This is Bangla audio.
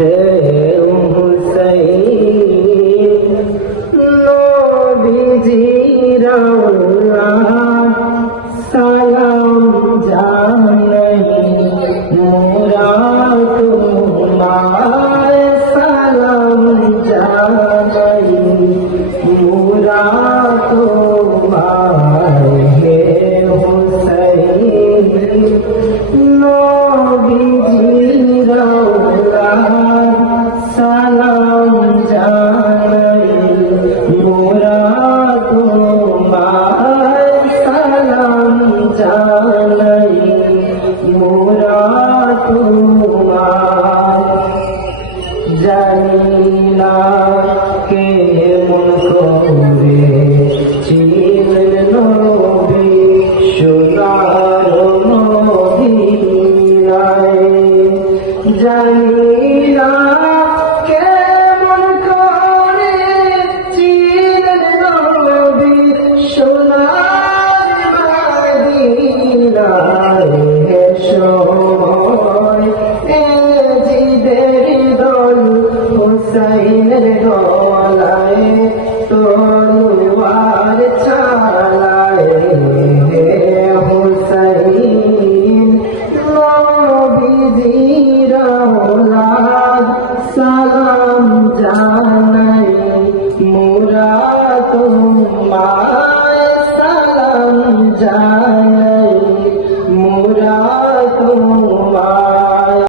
হে হুসাইন নবীজির আওলাদ সালাম জানাই মোরা তোমায় সালাম জানাই মোরা তোমায় হে হুসাইন নবীজির আওলাদ সালাম জানাই মোরা তোমায় সালাম জানাই মোরা তোমায় জানি না